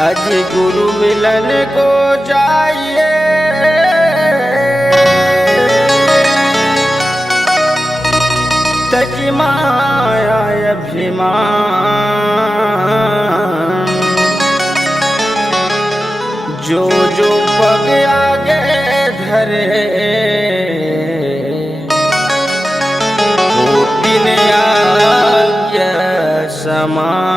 आज गुरु मिलन को जाइए, तज माया अभिमान। जो जो पग आगे धरे वो दिन आज्ञा समान।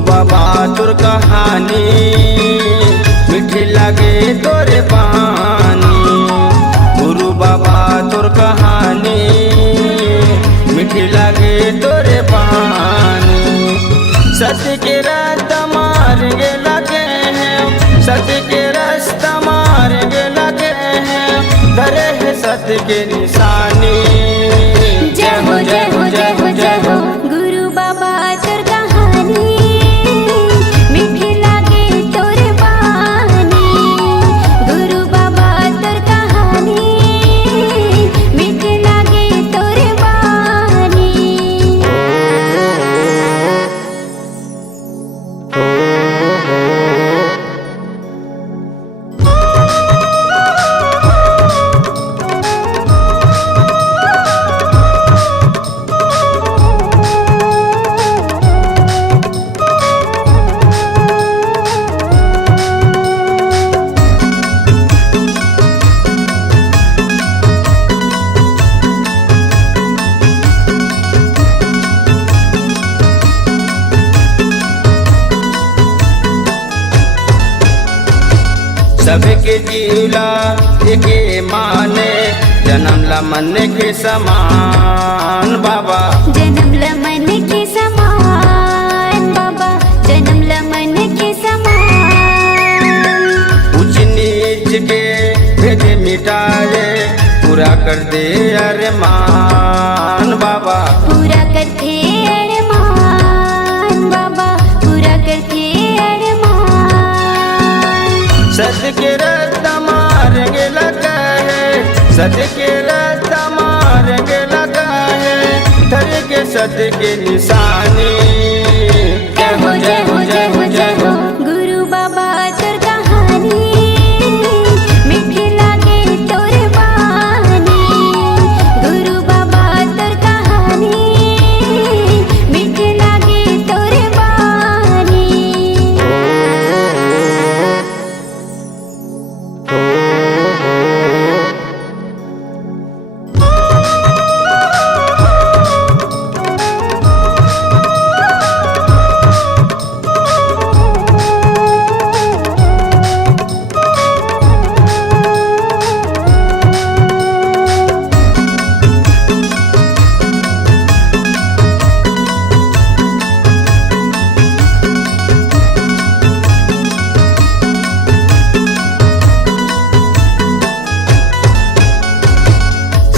बहादुर कहानी मीठी लगे तोरे पानी। गुरु बहादुर कहानी मीठी लगे तोरे पानी। सत्य के रास्ता मार्गे लगे हैं, सत्य के रास्ता मार्गे लगे हैं, धरे है सत्य के निशानी। जय हो जय हो जय हो जय हो गुरु बहादुर कहानी मीठी लागे तोरे बानी। गुरु बहादुर कहानी मीठी लागे तोरे बानी। सबके जीवला एके माने, जन्म ला मन के समान बाबा। जन्म ला मन के समान बाबा, जन्म ला मन के समान। ऊंच नीच के भेद मिटाए, पूरा कर दे अरमान बाबा। पूरा करते अरमान बाबा, पूरा करते अरमान। सत्य के रास्ता मार्गे लगा है, सत्य के रास्ता मार्गे लगा है, धरे के सत्य के निशानी। जय हो जय हो जय हो जय हो गुरु बहादुर कहानी मीठी लागे तोरे बानी। गुरु बहादुर कहानी मीठी लागे तोरे बानी।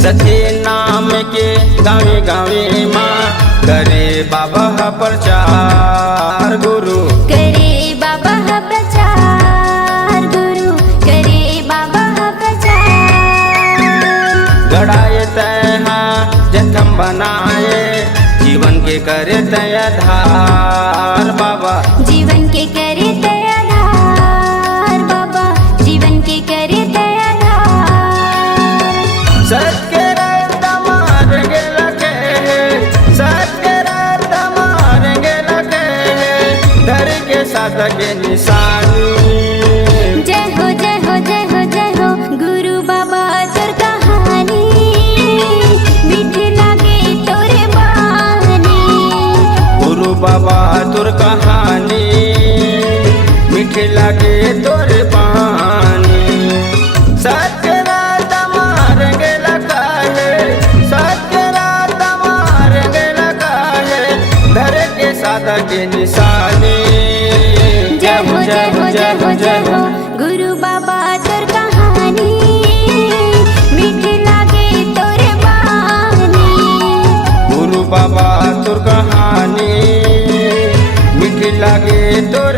सत्य नाम के गावे गावे माँ करे बाबा प्रचार। गुरु करे बाबा प्रचार, गुरु करे बाबा प्रचार। गढ़ाए तहा जखम बनाए, जीवन के करे तय आधार बाबा। जीवन के करे तैयार बाबा, जीवन के करे तैयार। सत्य रास्ता मार्गे लगे हैं, सत्य रास्ता मार्गे लगे हैं, धर के साथ के निशानी। जय हो जय हो जय हो जय हो गुरु बहादुर कहानी मीठी लागे तोरे बानी। गुरु बहादुर कहानी मीठी लगे तोरे बानी। दादा के निशानी। जय हो जय हो जय हो जय हो गुरु बाबा तोर कहानी मीठी लागे तोरे बानी। गुरु बाबा तोर कहानी मीठी लागे तोर